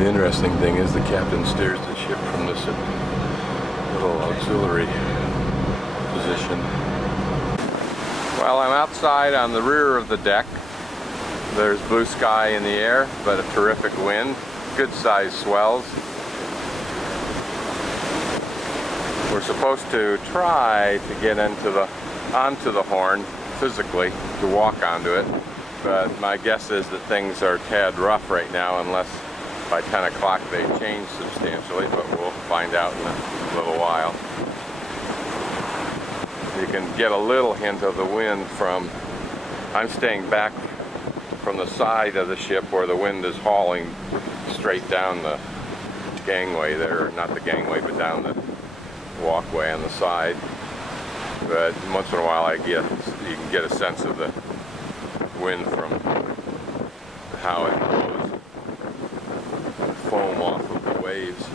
The interesting thing is the captain steers the ship from this little auxiliary position. Well, I'm outside on the rear of the deck. There's blue sky in the air, but a terrific wind, good sized swells. We're supposed to try to get onto the Horn physically, to walk onto it, but my guess is that things are a tad rough right now, unless by 10 o'clock they change substantially, but we'll find out in a little while. You can get a little hint of the wind from, I'm staying back from the side of the ship where the wind is hauling straight down the gangway there, not the gangway, but down the walkway on the side. But once in a while you can get a sense of the wind from how it blows foam off of the waves.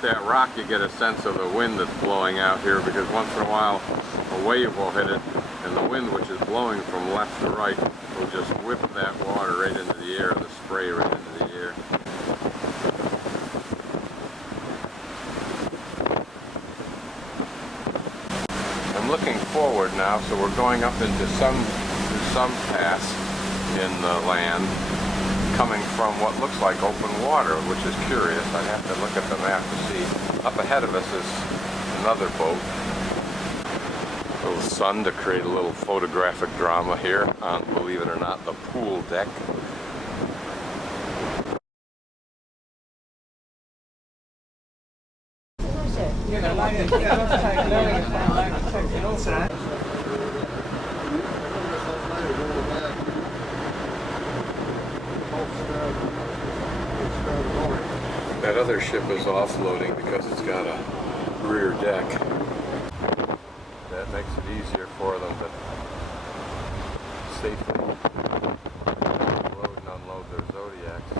That rock, you get a sense of the wind that's blowing out here, because once in a while a wave will hit it, and the wind, which is blowing from left to right, will just whip that water right into the air, the spray right into the air. I'm looking forward now, so we're going up into some pass in the land, coming from what looks like open water, which is curious. I'd have to look at the map to see. Up ahead of us is another boat. A little sun to create a little photographic drama here on, believe it or not, the pool deck. That other ship is offloading because it's got a rear deck. That makes it easier for them to safely load and unload their Zodiacs.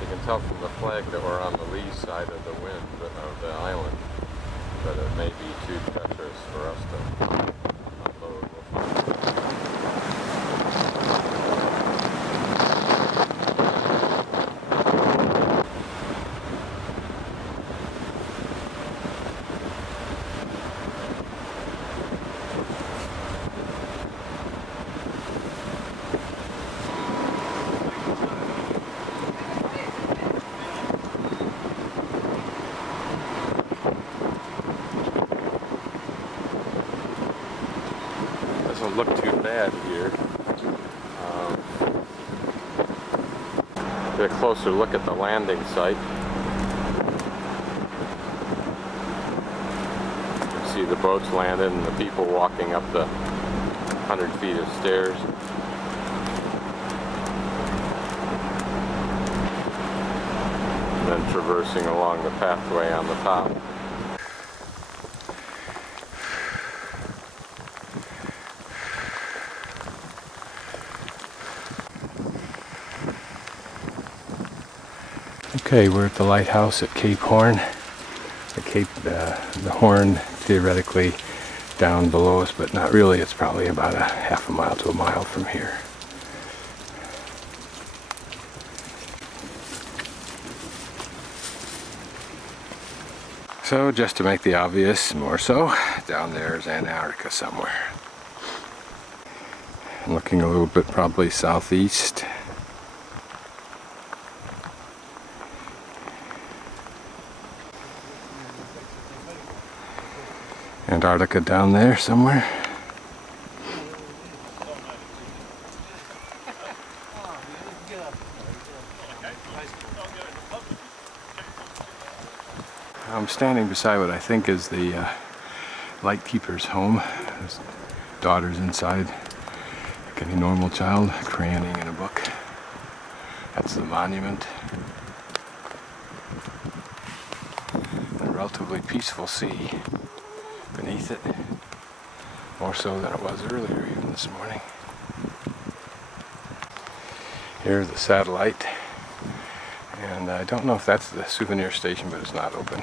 You can tell from the flag that we're on the lee side of the wind, of the island, but it may be too treacherous for us to unload. Doesn't look too bad here. Get a closer look at the landing site. You can see the boats landed and the people walking up the 100 feet of stairs. And then traversing along the pathway on the top. Okay, we're at the lighthouse at Cape Horn. The Horn theoretically down below us, but not really. It's probably about a half a mile to a mile from here. So just to make the obvious more so, down there is Antarctica somewhere. Looking a little bit probably southeast. Antarctica down there somewhere. I'm standing beside what I think is the lightkeeper's home. His daughter's inside, like any normal child, crayoning in a book. That's the monument. A relatively peaceful sea beneath it, more so than it was earlier, even this morning. Here's the satellite, and I don't know if that's the souvenir station, but it's not open.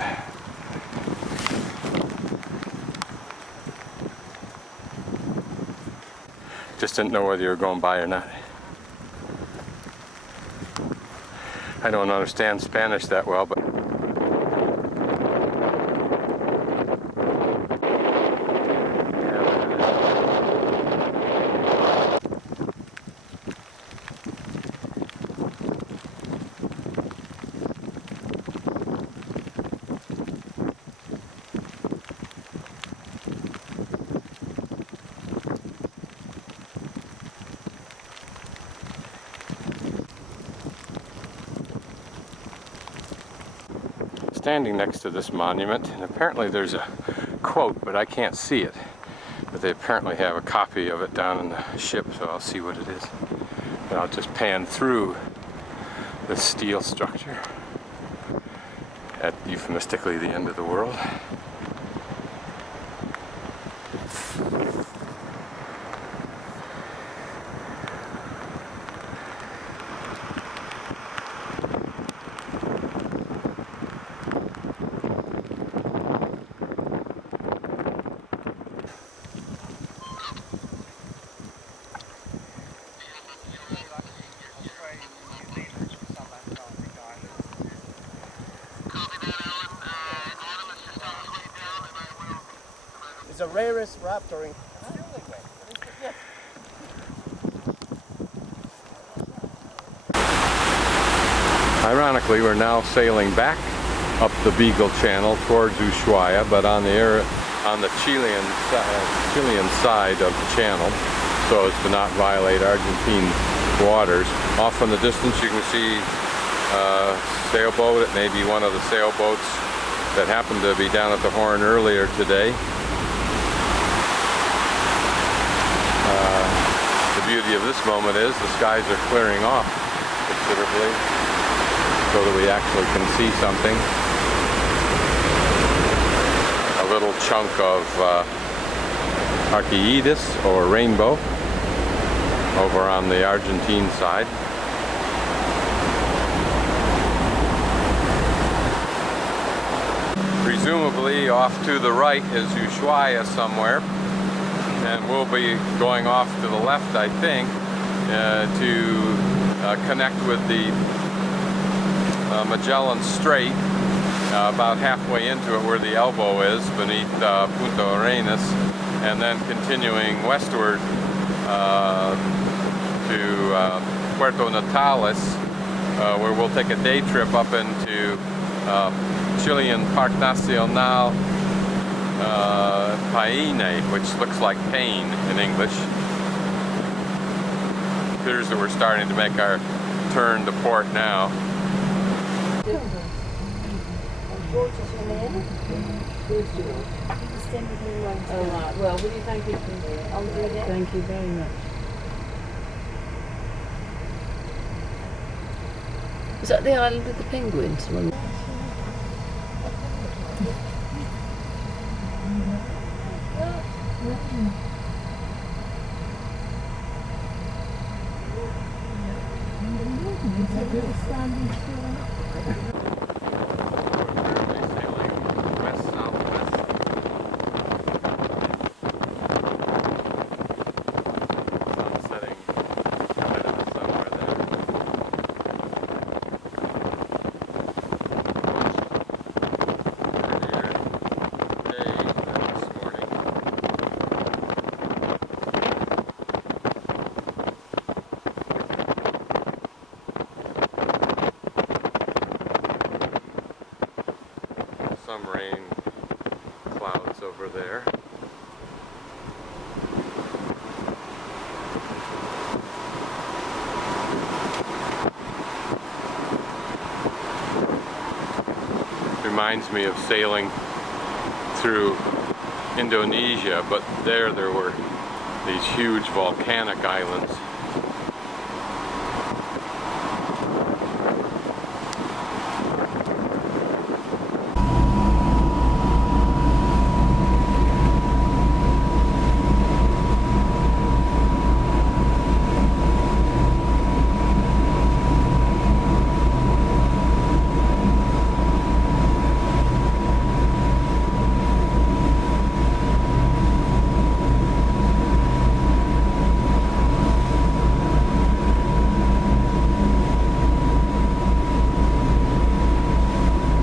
Just didn't know whether you were going by or not. I don't understand Spanish that well, but standing next to this monument, and apparently there's a quote, but I can't see it. But they apparently have a copy of it down in the ship, so I'll see what it is. And I'll just pan through this steel structure at euphemistically the end of the world. It's the rarest raptor in. Ironically, we're now sailing back up the Beagle Channel towards Ushuaia, but on the Chilean side of the channel, so as to not violate Argentine waters. Off in the distance, you can see a sailboat. It may be one of the sailboats that happened to be down at the Horn earlier today. The beauty of this moment is the skies are clearing off considerably so that we actually can see something. A little chunk of Archimedes or rainbow over on the Argentine side. Presumably off to the right is Ushuaia somewhere, and we'll be going off to the left, I think, to connect with the Magellan Strait, about halfway into it where the elbow is beneath Punta Arenas, and then continuing westward to Puerto Natales, where we'll take a day trip up into Chilean Park Nacional Paine, which looks like pain in English. It appears that we're starting to make our turn to port now. Well, will you thank you for I'll do it. Thank you very much. Is that the island with the penguins? reminds me of sailing through Indonesia, but there were these huge volcanic islands.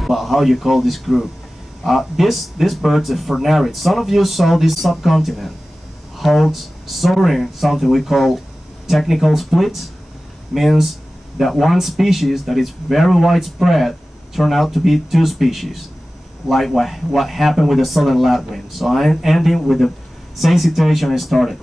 About how you call this group. This bird's a fernarid. Some of you saw this subcontinent holds soaring something we call technical split. Means that one species that is very widespread turned out to be two species, like what happened with the southern lapwing. So I'm ending with the same situation I started.